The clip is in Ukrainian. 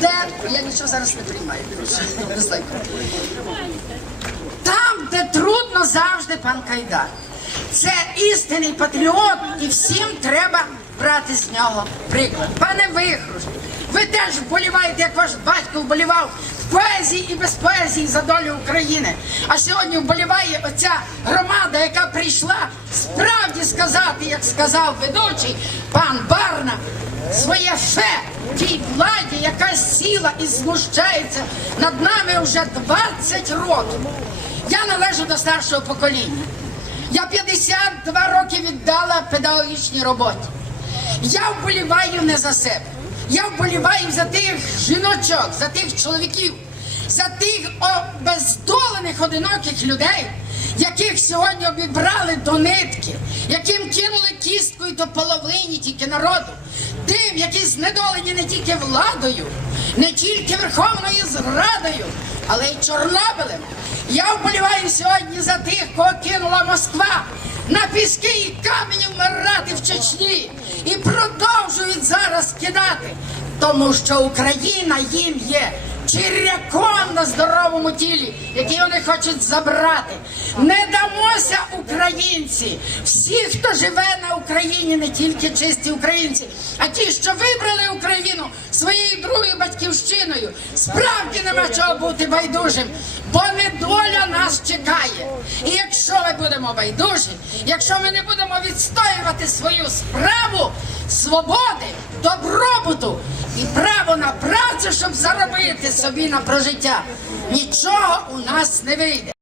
де я нічого зараз не приймаю. Там, де трудно завжди пан Кайдар. Це істинний патріот, і всім треба брати з нього приклад. Пане Вихруш, ви теж вболіваєте, як ваш батько вболівав в поезії і без поезії за долю України. А сьогодні вболіває оця громада, яка прийшла справді сказати, як сказав ведучий пан Барна, своє фе тій владі, яка сіла і знущається над нами вже 20 років. Я належу до старшого покоління. Я 52 роки віддала педагогічній роботі. Я вболіваю не за себе. Я вболіваю за тих жіночок, за тих чоловіків, за тих обездолених одиноких людей, яких сьогодні обібрали до нитки, яким кинули кісткою до половині тільки народу, тим, які знедолені не тільки владою, не тільки верховною зрадою, але й Чорнобилем. Я вболіваю сьогодні за тих, кого кинула Москва на піски і камені вмирати в Чечні і продовжують зараз кидати, тому що Україна їм є черв'яком на здоровому тілі, який вони хочуть забрати. Не дамося українці. Всі, хто живе на Україні, не тільки чисті українці, а ті, що вибрали Україну своєю другою батьківщиною, справді нема чого бути байдужим, бо недоля нас чекає. І якщо ми будемо байдужі, якщо ми не будемо відстоювати свою справу свободи, добробуту і право на працю, щоб заробити собі на прожиття, нічого у нас не вийде.